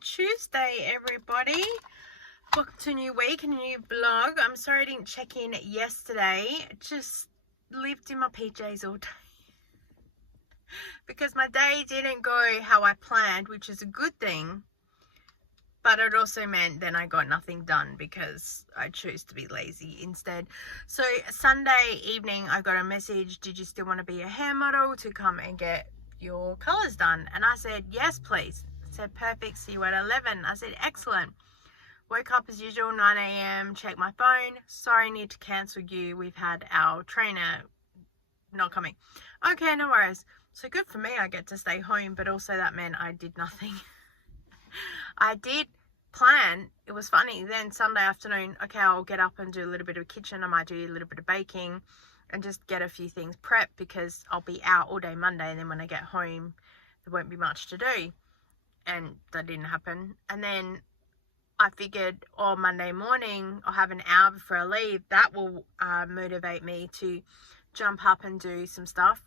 Tuesday, everybody. Welcome to a new week and a new vlog. I'm sorry I didn't check in yesterday. Just lived in my PJs all day because my day didn't go how I planned, which is a good thing. But it also meant then I got nothing done because I chose to be lazy instead. So Sunday evening, I got a message, did you still want to be a hair model to come and get your colours done? And I said, yes, please. I said, perfect, see you at 11. I said, excellent. Woke up as usual, 9 a.m, checked my phone. Sorry, need to cancel you. We've had our trainer not coming. Okay, no worries. So good for me, I get to stay home, but also that meant I did nothing. I did plan, it was funny, then Sunday afternoon, okay, I'll get up and do a little bit of kitchen, I might do a little bit of baking and just get a few things prepped because I'll be out all day Monday, and then when I get home there won't be much to do, and that didn't happen. And then I figured, Monday morning I'll have an hour before I leave, that will motivate me to jump up and do some stuff.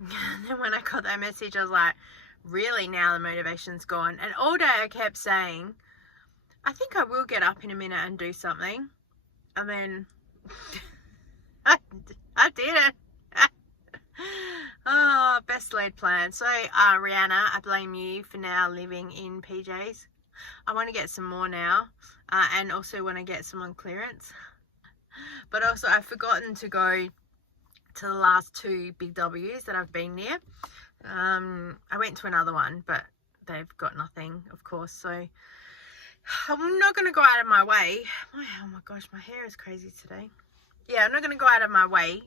And then when I got that message, I was like, really, now the motivation's gone. And all day I kept saying, I think I will get up in a minute and do something. And then I didn't. Oh, best laid plan. So Rihanna, I blame you for now living in PJs. I want to get some more now, and also want to get some on clearance. But also I've forgotten to go to the last two Big W's that I've been near. I went to another one, but they've got nothing, of course, so I'm not going to go out of my way. Oh my gosh, my hair is crazy today. Yeah, I'm not going to go out of my way,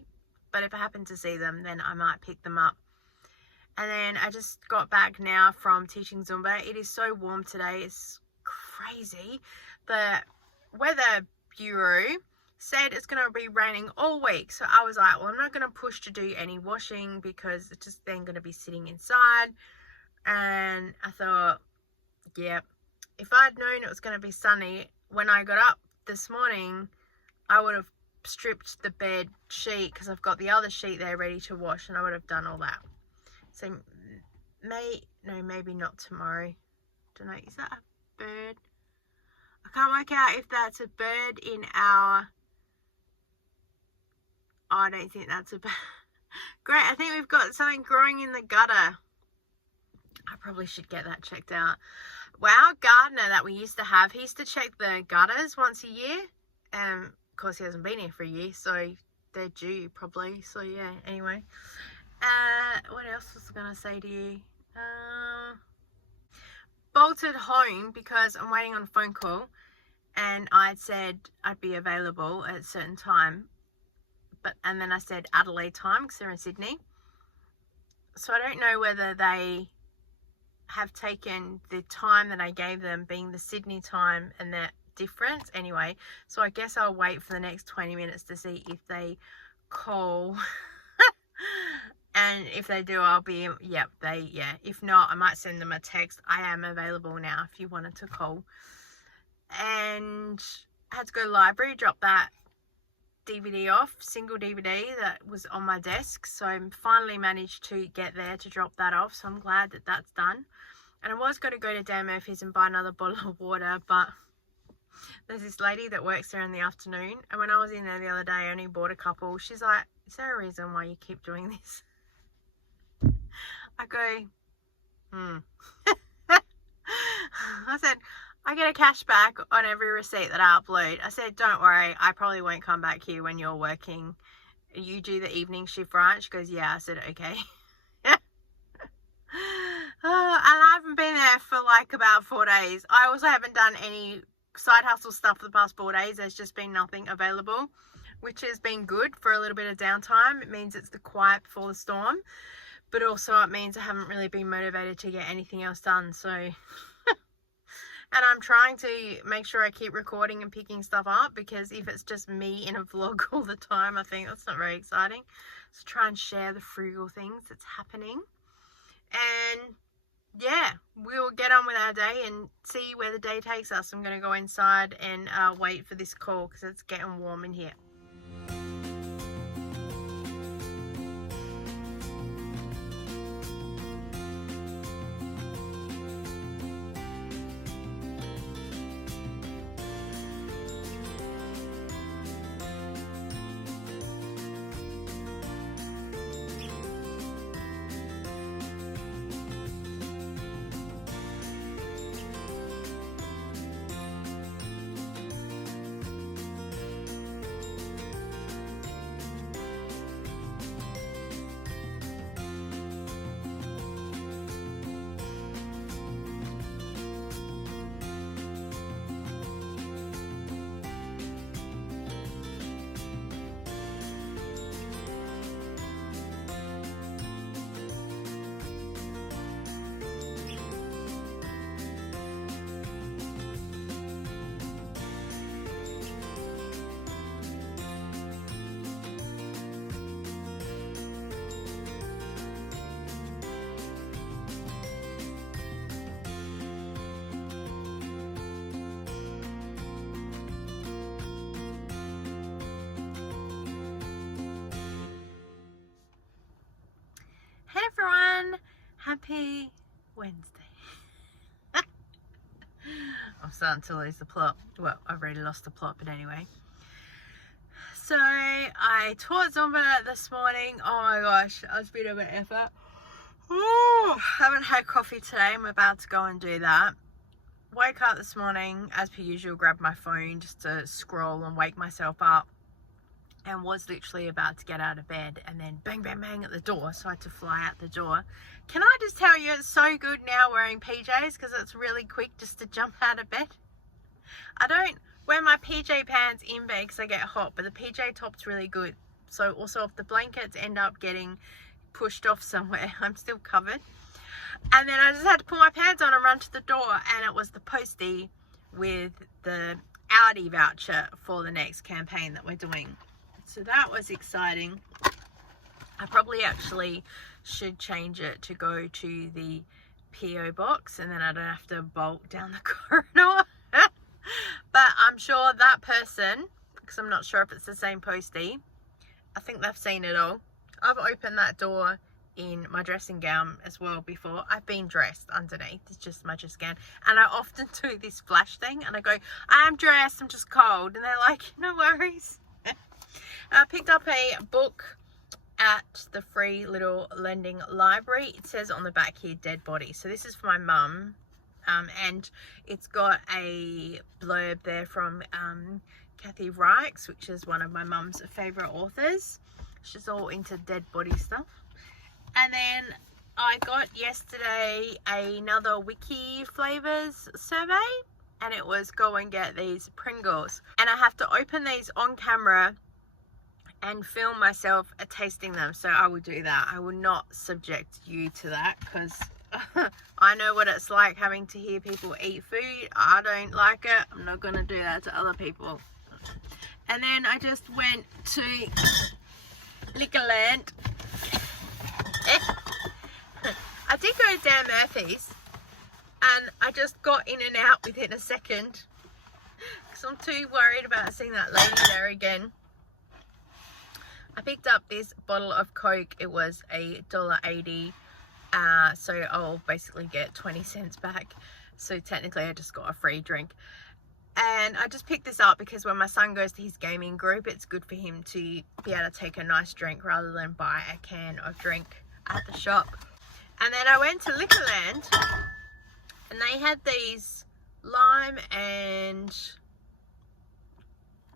but if I happen to see them, then I might pick them up. And then I just got back now from teaching Zumba. It is so warm today, it's crazy. The Weather Bureau said it's going to be raining all week, so I was like, well, I'm not going to push to do any washing because it's just then going to be sitting inside. And I thought, yeah, if I'd known it was going to be sunny when I got up this morning, I would have stripped the bed sheet because I've got the other sheet there ready to wash, and I would have done all that. So maybe not tomorrow. Don't know, is that a bird? I can't work out if that's a bird in our... Oh, I don't think that's a bird. Great, I think we've got something growing in the gutter. I probably should get that checked out. Well, our gardener that we used to have, he used to check the gutters once a year. Of course, he hasn't been here for a year, so they're due probably. So yeah, anyway. What else was I going to say to you? Bolted home because I'm waiting on a phone call, and I'd said I'd be available at a certain time. And then I said Adelaide time because they're in Sydney. So I don't know whether they have taken the time that I gave them being the Sydney time and that difference. Anyway, so I guess I'll wait for the next 20 minutes to see if they call. And if they do, I'll be, yeah. If not, I might send them a text. I am available now if you wanted to call. And I had to go to the library, drop that DVD off, single DVD that was on my desk. So I finally managed to get there to drop that off. So I'm glad that that's done. And I was going to go to Dan Murphy's and buy another bottle of water, but there's this lady that works there in the afternoon. And when I was in there the other day, I only bought a couple. She's like, is there a reason why you keep doing this? I go, I said, I get a cash back on every receipt that I upload. I said, don't worry, I probably won't come back here when you're working. You do the evening shift, right? She goes, yeah. I said, okay. And I haven't been there for like about 4 days. I also haven't done any side hustle stuff for the past 4 days. There's just been nothing available, which has been good for a little bit of downtime. It means it's the quiet before the storm, but also it means I haven't really been motivated to get anything else done. So, and I'm trying to make sure I keep recording and picking stuff up, because if it's just me in a vlog all the time, I think that's not very exciting. So try and share the frugal things that's happening. And yeah, we'll get on with our day and see where the day takes us. I'm going to go inside and wait for this call because it's getting warm in here. Happy Wednesday. I'm starting to lose the plot. Well, I've already lost the plot, but anyway. So I taught Zumba this morning. Oh my gosh, that was a bit of an effort. Ooh, haven't had coffee today. I'm about to go and do that. Woke up this morning, as per usual, grabbed my phone just to scroll and wake myself up, and was literally about to get out of bed, and then bang, bang, bang at the door, so I had to fly out the door. Can I just tell you, it's so good now wearing PJs, because it's really quick just to jump out of bed. I don't wear my PJ pants in bed because I get hot, but the PJ top's really good. So also if the blankets end up getting pushed off somewhere, I'm still covered. And then I just had to put my pants on and run to the door, and it was the postie with the Audi voucher for the next campaign that we're doing. So that was exciting. I probably actually should change it to go to the PO box, and then I don't have to bolt down the corridor. But I'm sure that person, because I'm not sure if it's the same postie, I think they've seen it all. I've opened that door in my dressing gown as well before. I've been dressed underneath. It's just my dress gown. And I often do this flash thing, and I go, I am dressed, I'm just cold. And they're like, no worries. I picked up a book at the free little lending library. It says on the back here, dead body. So this is for my mum. And it's got a blurb there from Kathy Reichs, which is one of my mum's favourite authors. She's all into dead body stuff. And then I got yesterday another Wiki Flavors survey, and it was go and get these Pringles. And I have to open these on camera and film myself tasting them. So I will do that. I will not subject you to that, because I know what it's like having to hear people eat food. I don't like it. I'm not going to do that to other people. And then I just went to Liquorland. I did go to Dan Murphy's, and I just got in and out within a second, because I'm too worried about seeing that lady there again. I picked up this bottle of Coke. It was $1.80, so I'll basically get 20 cents back. So technically I just got a free drink. And I just picked this up because when my son goes to his gaming group, it's good for him to be able to take a nice drink rather than buy a can of drink at the shop. And then I went to Liquorland, and they had these lime and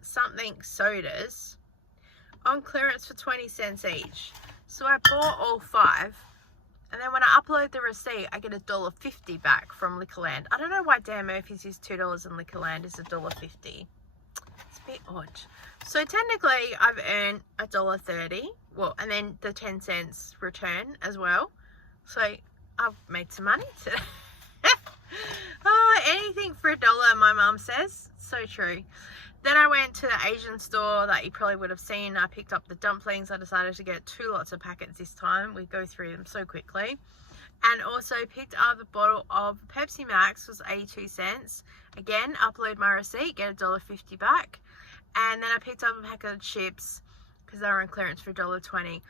something sodas on clearance for 20 cents each. So I bought all 5, and then when I upload the receipt, I get $1.50 back from Liquorland. I don't know why Dan Murphy's is $2 and Liquorland is $1.50. It's a bit odd. So technically I've earned $1.30. Well, and then the 10 cents return as well. So I've made some money today. Oh, anything for $1, my mum says. So true. Then I went to the Asian store that you probably would have seen. I picked up the dumplings. I decided to get 2 lots of packets this time. We go through them so quickly. And also picked up a bottle of Pepsi Max, was 82 cents. Again, upload my receipt, get $1.50 back. And then I picked up a packet of chips because they were on clearance for $1.20.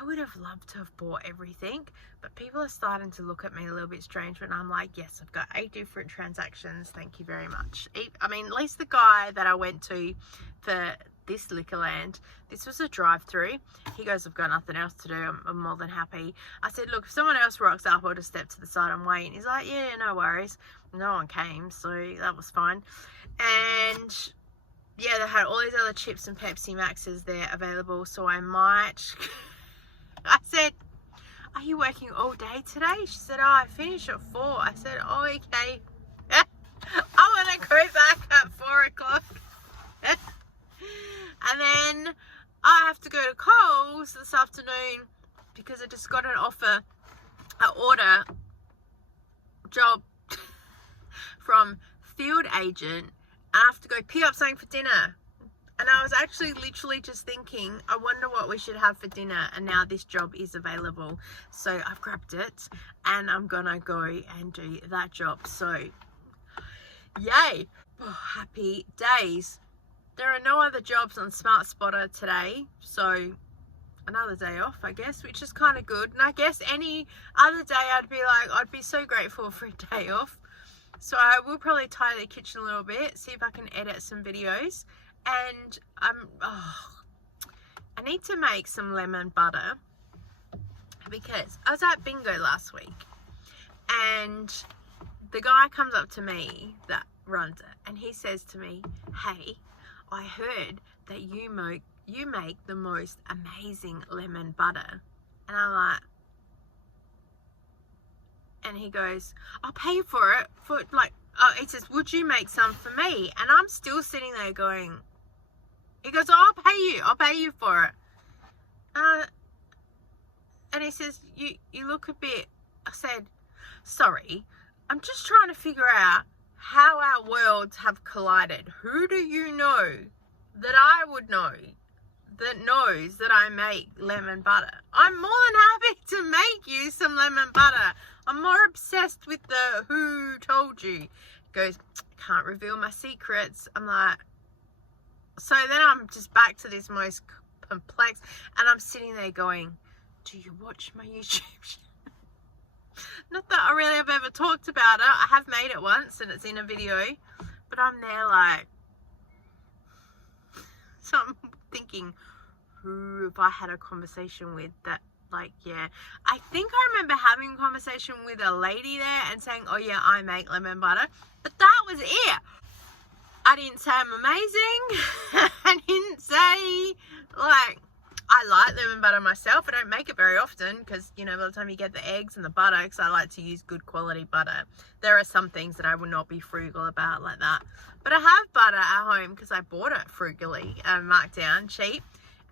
I would have loved to have bought everything, but people are starting to look at me a little bit strange when I'm like, yes, I've got 8 different transactions, thank you very much. I mean, at least the guy that I went to for this Liquorland, this was a drive-through. He goes, I've got nothing else to do, I'm more than happy. I said, look, if someone else rocks up, I'll just step to the side and wait. He's like, yeah, no worries. No one came, so that was fine. And yeah, they had all these other chips and Pepsi Maxes there available, so I might... I said, are you working all day today? She said, oh, I finish at 4. I said, oh, okay. I want to go back at 4 o'clock. And then I have to go to Coles this afternoon because I just got an offer, an order job from field agent. And I have to go pick up something for dinner. And I was actually literally just thinking, I wonder what we should have for dinner. And now this job is available. So I've grabbed it and I'm going to go and do that job. So, yay. Oh, happy days. There are no other jobs on SmartSpotter today. So another day off, I guess, which is kind of good. And I guess any other day I'd be so grateful for a day off. So I will probably tidy the kitchen a little bit, see if I can edit some videos. And I need to make some lemon butter, because I was at bingo last week and the guy comes up to me that runs it and he says to me, "Hey, I heard that you make the most amazing lemon butter." And I'm like, and he goes, "I'll pay you for it." He says, "Would you make some for me?" And I'm still sitting there going, he goes, "Oh, I'll pay you for it." And he says, you look a bit, I said, "Sorry, I'm just trying to figure out how our worlds have collided. Who do you know that I would know that knows that I make lemon butter? I'm more than happy to make you some lemon butter. I'm more obsessed with the who told you." He goes, "Can't reveal my secrets." I'm like, so then I'm just back to this most complex, and I'm sitting there going, "Do you watch my YouTube channel?" Not that I really have ever talked about it. I have made it once and it's in a video, but I'm there like, so I'm thinking, who have I had a conversation with that, like, yeah. I think I remember having a conversation with a lady there and saying, "Oh yeah, I make lemon butter," but that was it. I didn't say I'm amazing. I didn't say, like, I like lemon butter myself. I don't make it very often because, you know, by the time you get the eggs and the butter, because I like to use good quality butter. There are some things that I will not be frugal about like that. But I have butter at home because I bought it frugally, marked down, cheap.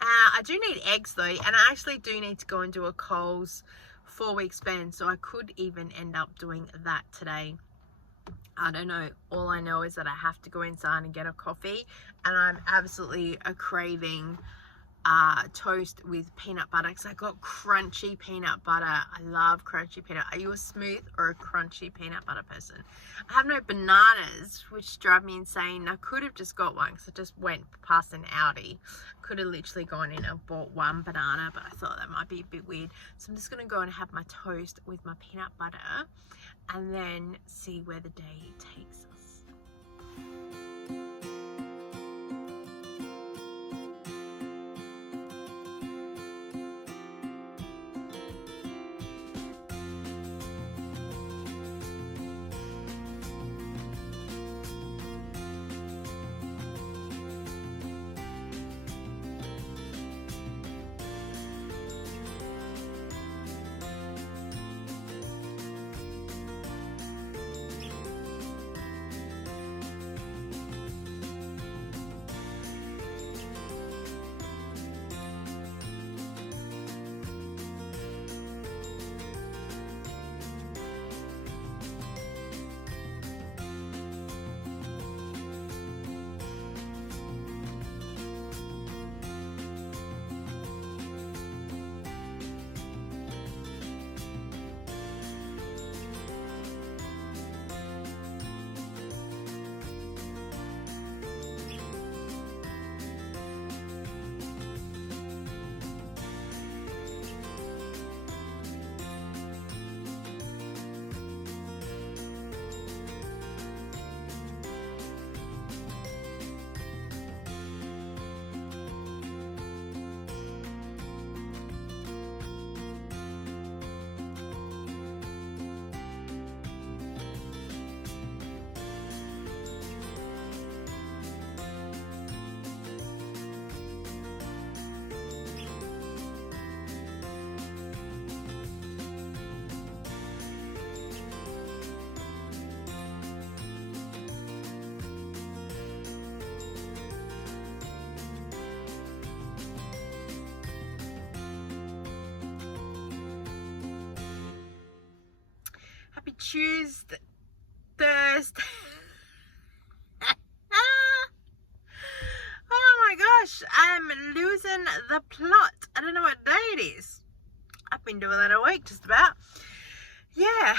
I do need eggs though, and I actually do need to go and do a Coles 4-week spend, so I could even end up doing that today. I don't know. All I know is that I have to go inside and get a coffee, and I'm absolutely craving toast with peanut butter, because I got crunchy peanut butter. I love crunchy peanut. Are you a smooth or a crunchy peanut butter person? I have no bananas, which drive me insane. I could have just got one because I just went past an Aldi. Could have literally gone in and bought one banana, but I thought that might be a bit weird. So I'm just going to go and have my toast with my peanut butter and then see where the day takes us. Happy Tuesday, Thursday. Oh my gosh, I'm losing the plot. I don't know what day it is. I've been doing that a week, just about. Yeah.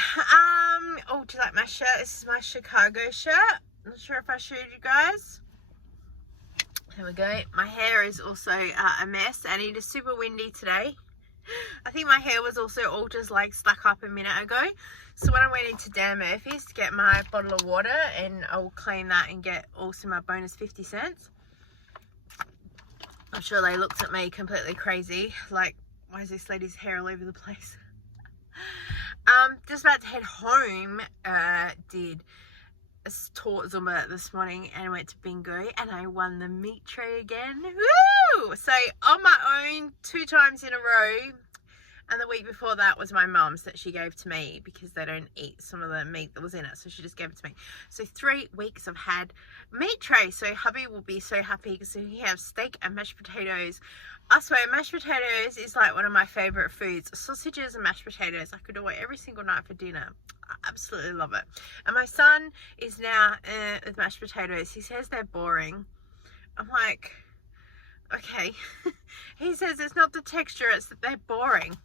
Oh, do you like my shirt? This is my Chicago shirt. Not sure if I showed you guys. There we go. My hair is also a mess and it is super windy today. I think my hair was also all just like stuck up a minute ago. So when I went into Dan Murphy's to get my bottle of water, and I will claim that and get also my bonus 50 cents. I'm sure they looked at me completely crazy. Like, why is this lady's hair all over the place? Just about to head home. Did taught Zumba this morning and went to bingo, and I won the meat tray again. Woo! So on my own 2 times in a row, and the week before that was my mum's that she gave to me because they don't eat some of the meat that was in it, so she just gave it to me. So 3 weeks I've had meat tray, so hubby will be so happy because we have steak and mashed potatoes. I swear, mashed potatoes is like one of my favorite foods. Sausages and mashed potatoes, I could do it every single night for dinner. I absolutely love it. And my son is now with mashed potatoes. He says they're boring. I'm like, okay. He says it's not the texture, it's that they're boring.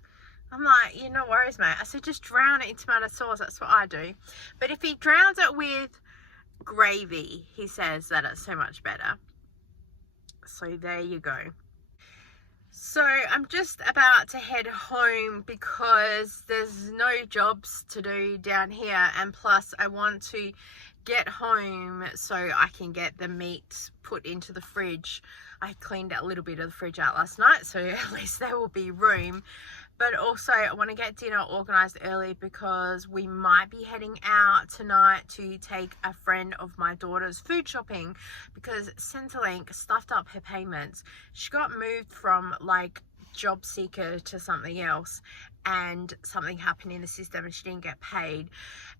I'm like, no worries, mate. I said, just drown it in tomato sauce. That's what I do. But if he drowns it with gravy, he says that it's so much better. So there you go. So I'm just about to head home because there's no jobs to do down here, and plus I want to get home so I can get the meat put into the fridge. I cleaned a little bit of the fridge out last night, so at least there will be room. But also I want to get dinner organised early because we might be heading out tonight to take a friend of my daughter's food shopping, because Centrelink stuffed up her payments. She got moved from like job seeker to something else, and something happened in the system and she didn't get paid.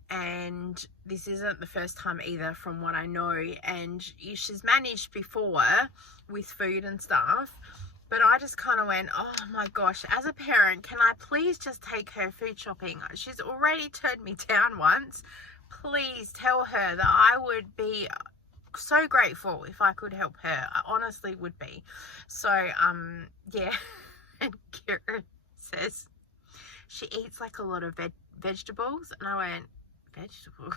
And this isn't the first time either from what I know, and she's managed before with food and stuff. But I just kind of went, oh my gosh, as a parent, can I please just take her food shopping? She's already turned me down once. Please tell her that I would be so grateful if I could help her. I honestly would be. So, yeah. And Kira says she eats like a lot of vegetables. And I went, vegetables?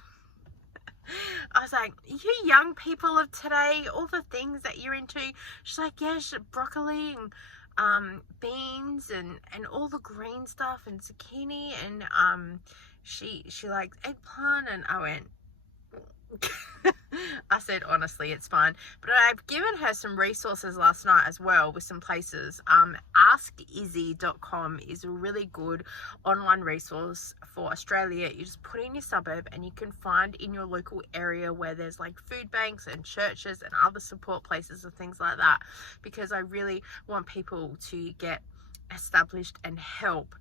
I was like, you young people of today, all the things that you're into. She's like, yeah, broccoli and beans and all the green stuff and zucchini, and she likes eggplant. And I went, I said, honestly, it's fine. But I've given her some resources last night as well with some places. AskIzzy.com is a really good online resource for Australia. You just put in your suburb and you can find in your local area where there's like food banks and churches and other support places and things like that, because I really want people to get established and help.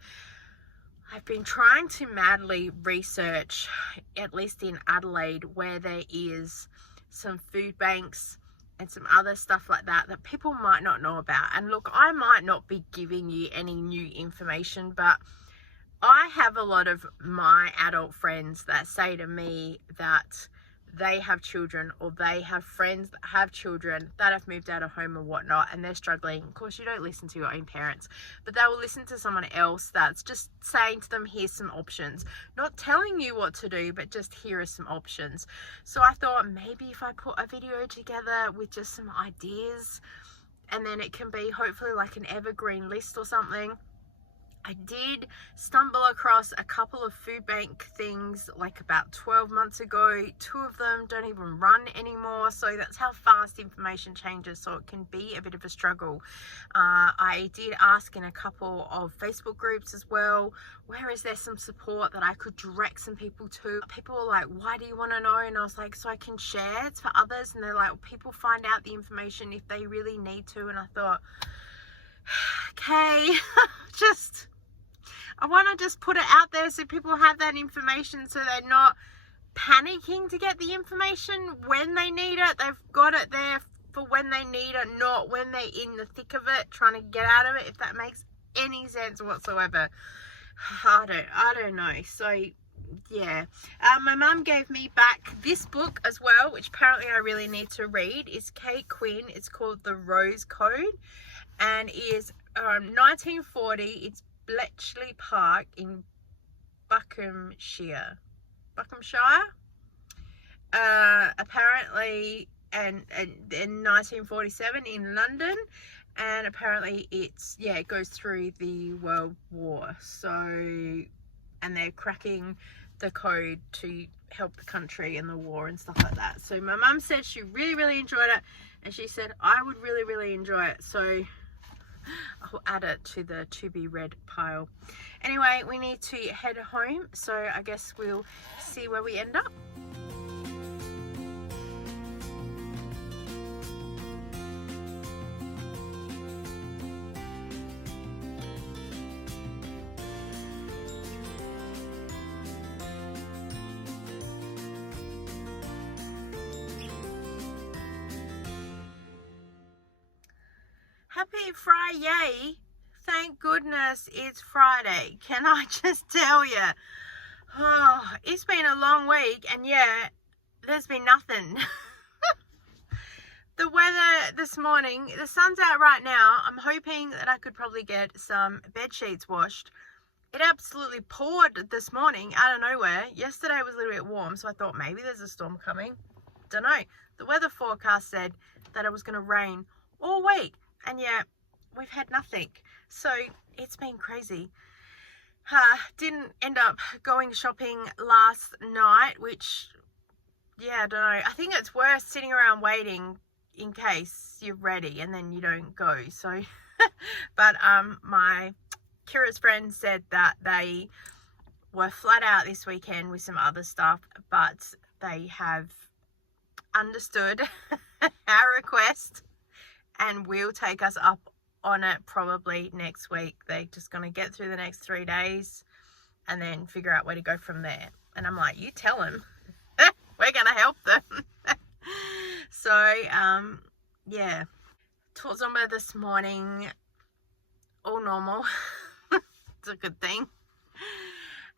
I've been trying to madly research, at least in Adelaide, where there is some food banks and some other stuff like that that people might not know about. And look, I might not be giving you any new information, but I have a lot of my adult friends that say to me that they have children, or they have friends that have children that have moved out of home or whatnot, and they're struggling. Of course, you don't listen to your own parents, but they will listen to someone else that's just saying to them, here's some options. Not telling you what to do, but just here are some options. So I thought maybe if I put a video together with just some ideas, and then it can be hopefully like an evergreen list or something. I did stumble across a couple of food bank things like about 12 months ago. 2 of them don't even run anymore, so that's how fast information changes, so it can be a bit of a struggle. I did ask in a couple of Facebook groups as well, where is there some support that I could direct some people to. People were like, why do you want to know? And I was like, so I can share it for others. And they're like, well, people find out the information if they really need to. And I thought, okay, I want to just put it out there so people have that information, so they're not panicking to get the information when they need it. They've got it there for when they need it, not when they're in the thick of it trying to get out of it, if that makes any sense whatsoever. I don't know. So yeah, my mum gave me back this book as well, which apparently I really need to read. It's Kate Quinn. It's called The Rose Code, and is 1940. It's Bletchley Park in Buckinghamshire. Apparently in 1947 in London, and apparently it goes through the World War. So, and they're cracking the code to help the country in the war and stuff like that. So my mum said she really enjoyed it, and she said I would really enjoy it. So I'll add it to the to be read pile. Anyway, we need to head home, so I guess we'll see where we end up. Happy Friday! Thank goodness it's Friday. Can I just tell you? Oh, it's been a long week, and yeah, there's been nothing. The weather this morning, the sun's out right now. I'm hoping that I could probably get some bed sheets washed. It absolutely poured this morning out of nowhere. Yesterday was a little bit warm, so I thought maybe there's a storm coming. Don't know. The weather forecast said that it was going to rain all week. And yeah, we've had nothing. So it's been crazy. Didn't end up going shopping last night, which, yeah, I don't know. I think it's worse sitting around waiting in case you're ready and then you don't go. So, but my Kira's friend said that they were flat out this weekend with some other stuff, but they have understood our request and will take us up on it probably next week. They're just going to get through the next 3 days and then figure out where to go from there. And I'm like, you tell them. We're going to help them. So, yeah. Taught Zumba this morning. All normal. It's a good thing.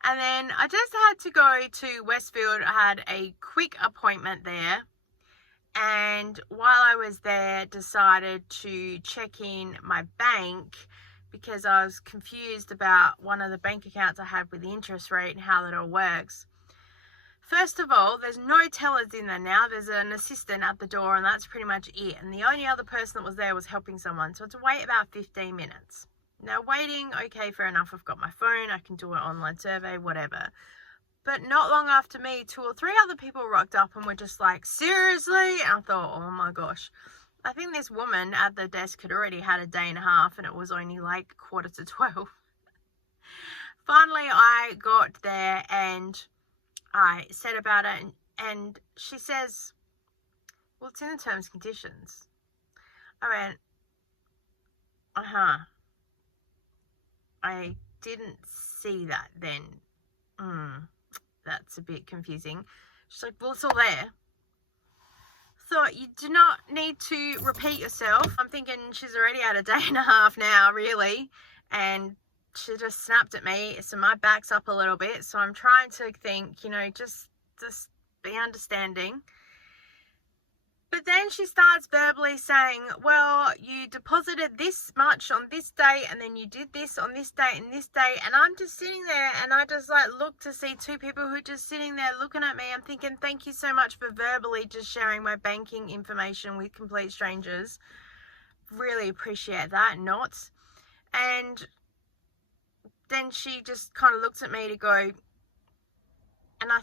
And then I just had to go to Westfield. I had a quick appointment there. And while I was there, decided to check in my bank because I was confused about one of the bank accounts I had with the interest rate and how that all works. First of all, there's no tellers in there now. There's an assistant at the door, and that's pretty much it. And the only other person that was there was helping someone. So I had to wait about 15 minutes. Now, waiting, okay, fair enough. I've got my phone. I can do an online survey, whatever. But not long after me, 2 or 3 other people rocked up and were just like, seriously? And I thought, oh my gosh. I think this woman at the desk had already had a day and a half, and it was only like 11:45. Finally, I got there and I said about it, and she says, well, it's in the terms and conditions. I went, I didn't see that then. That's a bit confusing. She's like, well, it's all there. Thought you do not need to repeat yourself. I'm thinking she's already had a day and a half now, really. And she just snapped at me. So my back's up a little bit. So I'm trying to think, just be understanding. But then she starts verbally saying, well, you deposited this much on this day, and then you did this on this day and this day. And I'm just sitting there, and I just look to see 2 people who are just sitting there looking at me. I'm thinking, thank you so much for verbally just sharing my banking information with complete strangers. Really appreciate that. Not. And then she just kind of looks at me to go, and I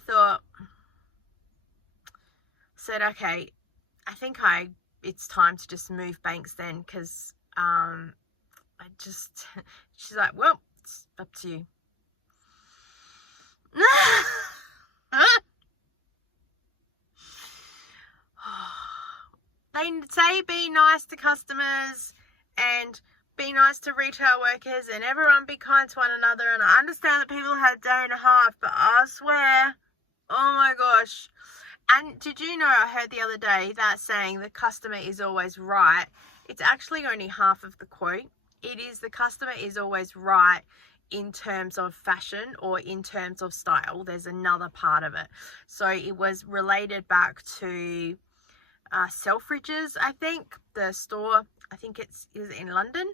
said, okay, I think it's time to just move banks then, because she's like, well, it's up to you. They say be nice to customers and be nice to retail workers and everyone be kind to one another, and I understand that people had a day and a half, but I swear, oh my gosh. And did you know, I heard the other day that saying the customer is always right. It's actually only half of the quote. It is the customer is always right in terms of fashion or in terms of style. There's another part of it. So it was related back to Selfridges, I think, the store. I think is in London.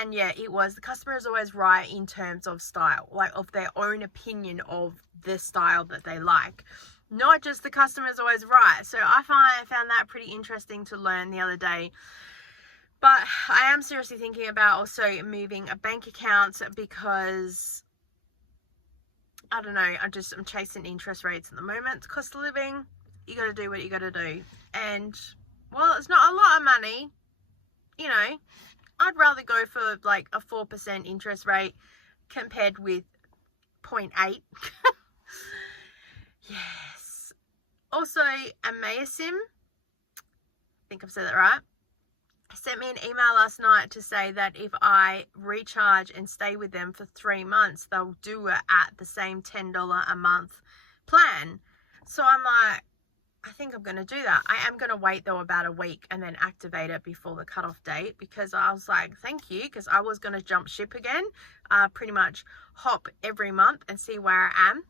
And yeah, it was the customer is always right in terms of style, like of their own opinion of the style that they like. not just the customer's always right. So I found that pretty interesting to learn the other day. But I am seriously thinking about also moving a bank account because, I don't know, I'm chasing interest rates at the moment. Cost of living, you got to do what you got to do. And, well, it's not a lot of money, you know. I'd rather go for like a 4% interest rate compared with 0.8. Yes. Also, Amayasim, I think I've said that right, sent me an email last night to say that if I recharge and stay with them for 3 months, they'll do it at the same $10 a month plan. So I'm like, I think I'm going to do that. I am going to wait though about a week and then activate it before the cutoff date, because I was like, thank you, because I was going to jump ship again, pretty much hop every month and see where I am.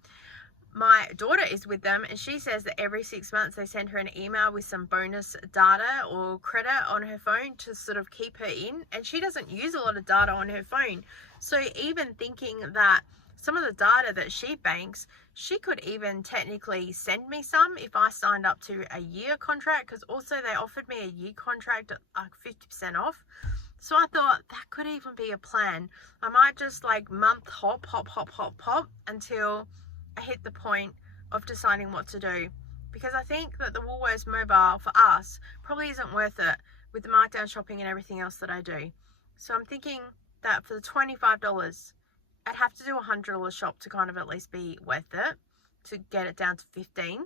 My daughter is with them, and she says that every 6 months they send her an email with some bonus data or credit on her phone to sort of keep her in, and she doesn't use a lot of data on her phone. So even thinking that some of the data that she banks, she could even technically send me some if I signed up to a year contract, because also they offered me a year contract at like 50% off. So I thought that could even be a plan. I might just like month hop until I hit the point of deciding what to do, because I think that the Woolworths mobile for us probably isn't worth it with the markdown shopping and everything else that I do. So I'm thinking that for the $25, I'd have to do a $100 shop to kind of at least be worth it, to get it down to 15,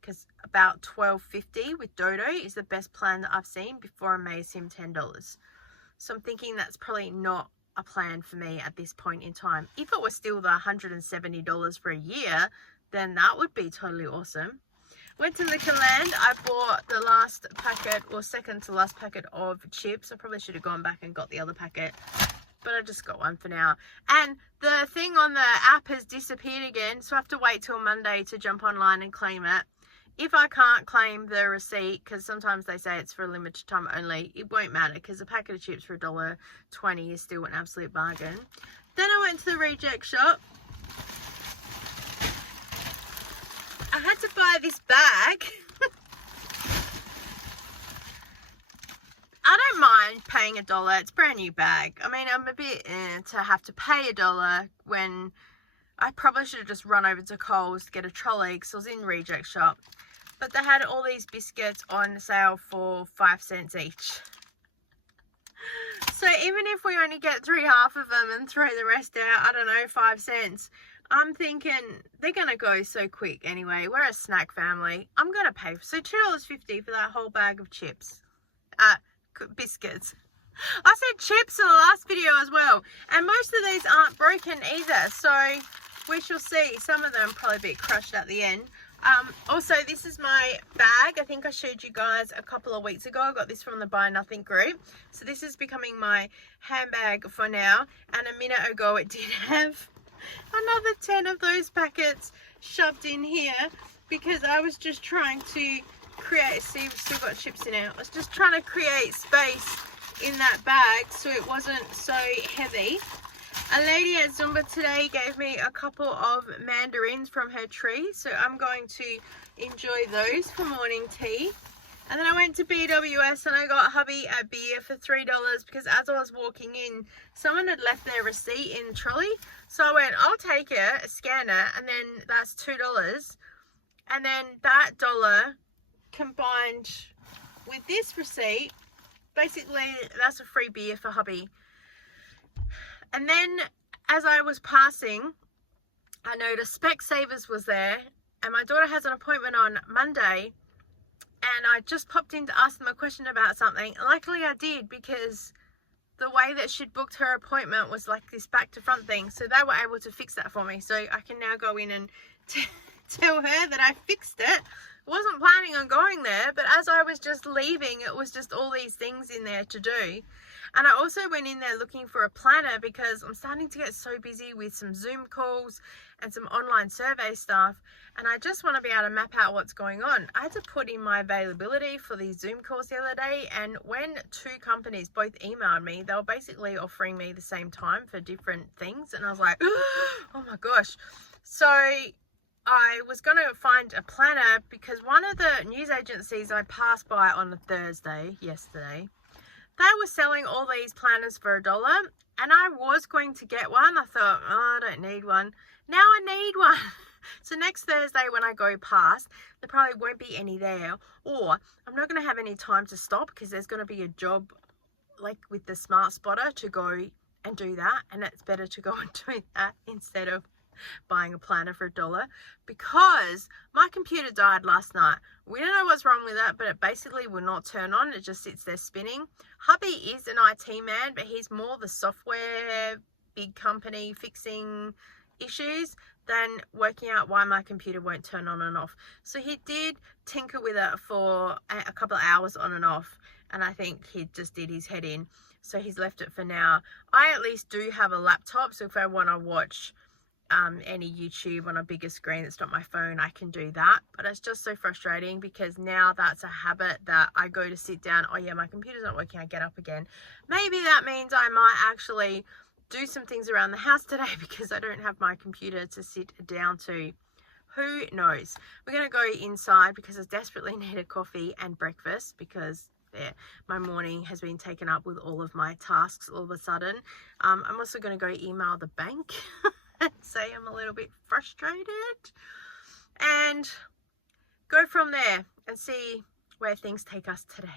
because about $12.50 with Dodo is the best plan that I've seen before I made him $10. So I'm thinking that's probably not a plan for me at this point in time. If it was still the $170 for a year, then that would be totally awesome. Went to Liquorland. I bought the last packet, or second to last packet of chips. I probably should have gone back and got the other packet, but I just got one for now. And the thing on the app has disappeared again, so I have to wait till Monday to jump online and claim it. If I can't claim the receipt, because sometimes they say it's for a limited time only, it won't matter, because a packet of chips for $1.20 is still an absolute bargain. Then I went to the reject shop. I had to buy this bag. I don't mind paying $1. It's a brand new bag. I mean, I'm a bit to have to pay $1 when I probably should have just run over to Coles to get a trolley, because I was in reject shop. But they had all these biscuits on sale for 5 cents each. So even if we only get through half of them and throw the rest out, I don't know, 5 cents, I'm thinking they're going to go so quick anyway. We're a snack family. I'm going to pay. So $2.50 for that whole bag of chips. Biscuits. I said chips in the last video as well. And most of these aren't broken either. So we shall see. Some of them probably be crushed at the end. Also, this is my bag. I think I showed you guys a couple of weeks ago. I got this from the Buy Nothing group. So this is becoming my handbag for now. And a minute ago it did have another 10 of those packets shoved in here, because I was just trying to create, see, we've still got chips in it. I was just trying to create space in that bag so it wasn't so heavy. A lady at Zumba today gave me a couple of mandarins from her tree, so I'm going to enjoy those for morning tea. And then I went to BWS and I got hubby a beer for $3, because as I was walking in, someone had left their receipt in the trolley. So I went, I'll take it, scan it, and then that's $2. And then that $1 combined with this receipt, basically that's a free beer for hubby. And then as I was passing, I noticed Specsavers was there, and my daughter has an appointment on Monday, and I just popped in to ask them a question about something. Luckily I did, because the way that she'd booked her appointment was like this back to front thing, so they were able to fix that for me. So I can now go in and tell her that I fixed it. I wasn't planning on going there, but as I was just leaving, it was just all these things in there to do. And I also went in there looking for a planner, because I'm starting to get so busy with some Zoom calls and some online survey stuff, and I just want to be able to map out what's going on. I had to put in my availability for these Zoom calls the other day, and when 2 companies both emailed me, they were basically offering me the same time for different things, and I was like, oh my gosh. So I was going to find a planner because one of the news agencies I passed by on a Thursday, yesterday, they were selling all these planners for $1, and I was going to get one. I thought, oh, I don't need one. Now I need one. So next Thursday when I go past, there probably won't be any there, or I'm not going to have any time to stop because there's going to be a job like with the Smart Spotter to go and do that, and it's better to go and do that instead of buying a planner for $1, because my computer died last night. We don't know what's wrong with it, but it basically will not turn on. It just sits there spinning. Hubby is an IT man, but he's more the software big company fixing issues than working out why my computer won't turn on and off. So he did tinker with it for a couple of hours on and off, and I think he just did his head in, so he's left it for now. I at least do have a laptop, so if I want to watch any YouTube on a bigger screen that's not my phone, I can do that. But it's just so frustrating because now that's a habit that I go to sit down, oh yeah, my computer's not working, I get up again. Maybe that means I might actually do some things around the house today because I don't have my computer to sit down to. Who knows? We're going to go inside because I desperately need a coffee and breakfast because my morning has been taken up with all of my tasks all of a sudden. I'm also going to go email the bank and say I'm a little bit frustrated and go from there and see where things take us today.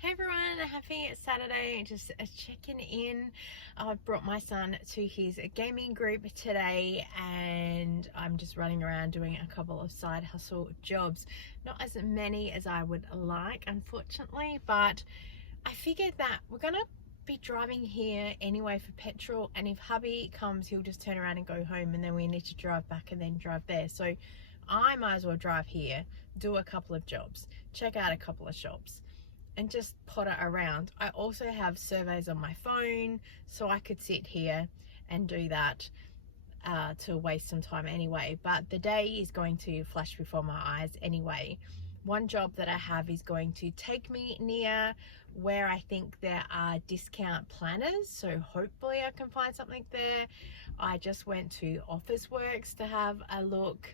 Hey everyone, happy Saturday. Just checking in. I've brought my son to his gaming group today and I'm just running around doing a couple of side hustle jobs. Not as many as I would like, unfortunately, but I figured that we're gonna be driving here anyway for petrol, and if hubby comes he'll just turn around and go home, and then we need to drive back and then drive there. So I might as well drive here, do a couple of jobs, check out a couple of shops and just potter around. I also have surveys on my phone, so I could sit here and do that to waste some time anyway. But the day is going to flash before my eyes anyway. One job that I have is going to take me near where I think there are discount planners, so hopefully I can find something there. I just went to Officeworks to have a look.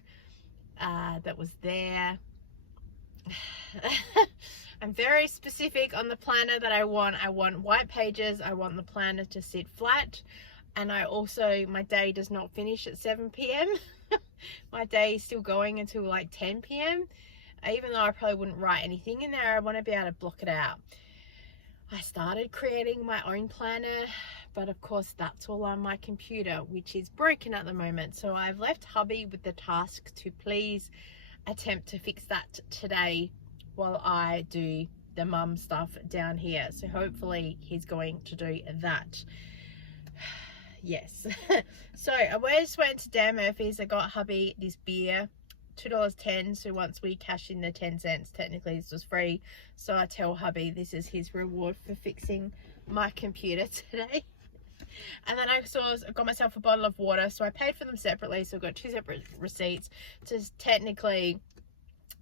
That was there. I'm very specific on the planner that I want. I want white pages. I want the planner to sit flat. And I also, my day does not finish at 7 p.m. My day is still going until like 10 p.m. Even though I probably wouldn't write anything in there, I want to be able to block it out. I started creating my own planner, but of course that's all on my computer, which is broken at the moment. So I've left hubby with the task to please attempt to fix that today while I do the mum stuff down here. So hopefully he's going to do that. Yes. So I just went to Dan Murphy's. I got hubby this beer $2.10. So once we cash in the 10 cents, technically this was free. So I tell hubby this is his reward for fixing my computer today. And then I got myself a bottle of water, so I paid for them separately. So I got 2 separate receipts. So technically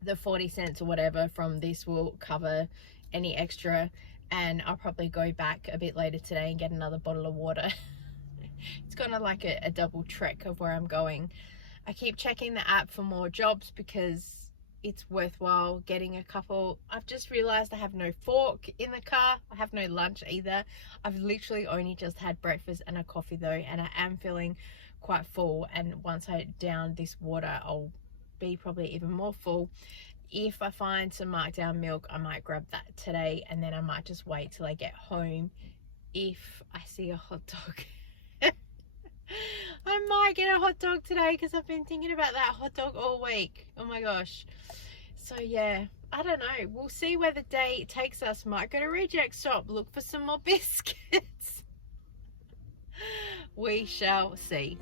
the 40 cents or whatever from this will cover any extra, and I'll probably go back a bit later today and get another bottle of water. It's kind of like a double trek of where I'm going. I keep checking the app for more jobs because it's worthwhile getting a couple. I've just realized I have no fork in the car. I have no lunch either. I've literally only just had breakfast and a coffee though, and I am feeling quite full, and once I down this water I'll be probably even more full. If I find some markdown milk, I might grab that today, and then I might just wait till I get home. If I see a hot dog, I might get a hot dog today because I've been thinking about that hot dog all week. Oh my gosh. So yeah, I don't know. We'll see where the day takes us. Might go to Reject Shop, look for some more biscuits. We shall see.